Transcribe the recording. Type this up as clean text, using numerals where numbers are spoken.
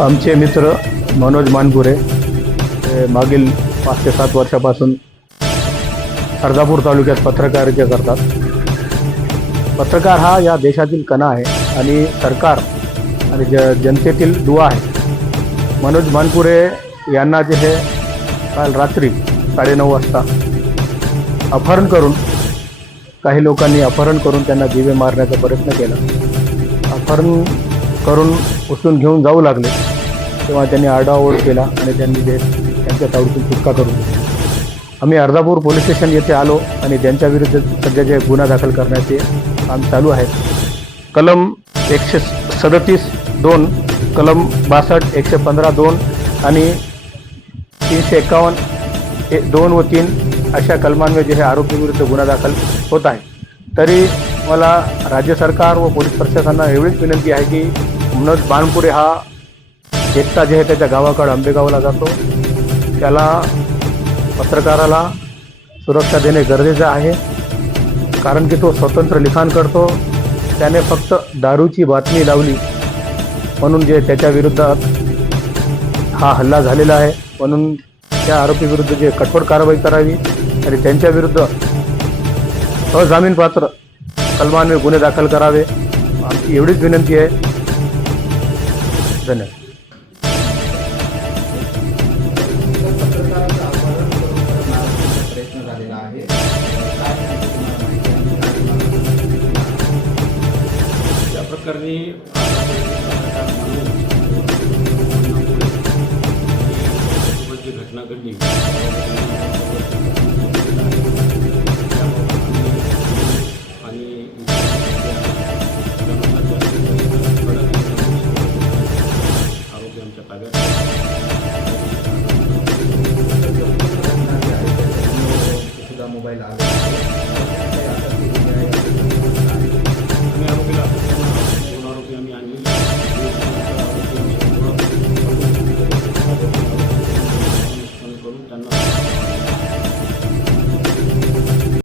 आमचे मित्र मनोज मानपुरे हे मागील 5 ते 7 वर्षापासून अर्धापूर तालुक्यात पत्रकारिता करतात. पत्रकार हा या देशातील कणा आहे आणि सरकार आणि जनतेतील दुवा आहे. मनोज मानपुरे यांना जे हे काल रात्री 9:30 वाजता अपहरण करून काही लोकांनी अपहरण करून त्यांना जीवे मारण्याचा प्रयत्न केला. अपहरण करून उचलून घेऊन जाऊ लागले तेव्हा त्यांनी आरडाओरड केला आणि त्यांनी त्यांच्या तावडीतून सुटका करून दिली. आम्ही अर्धापूर पोलीस स्टेशन येथे आलो आणि त्यांच्याविरुद्ध सध्या जे गुन्हा दाखल करण्याचे काम चालू आहे. कलम 137(2), कलम 62, 115(2) आणि 351(2) व 3 अशा कलमांवर जे हे आरोपीविरुद्ध गुन्हा दाखल होत आहे. तरी मला राज्य सरकार व पोलीस प्रशासनाला एवढीच विनंती आहे की मनोज मानपुरे हा एकटा जे आहे त्याच्या गावाकडे आंबेगावला जातो, त्याला पत्रकाराला सुरक्षा देणे गरजेचे आहे. कारण की तो स्वतंत्र लिखाण करतो. त्याने फक्त दारूची बातमी लावली म्हणून जे त्याच्या विरोधात हा हल्ला झालेला आहे. म्हणून त्या आरोपीविरुद्ध जे कठोर कारवाई करावी आणि त्यांच्याविरुद्ध अजामीनपात्र कलमांवर गुन्हे दाखल करावे, आमची एवढीच विनंती आहे. धन्यवाद. या प्रकरणी जी घटना घडली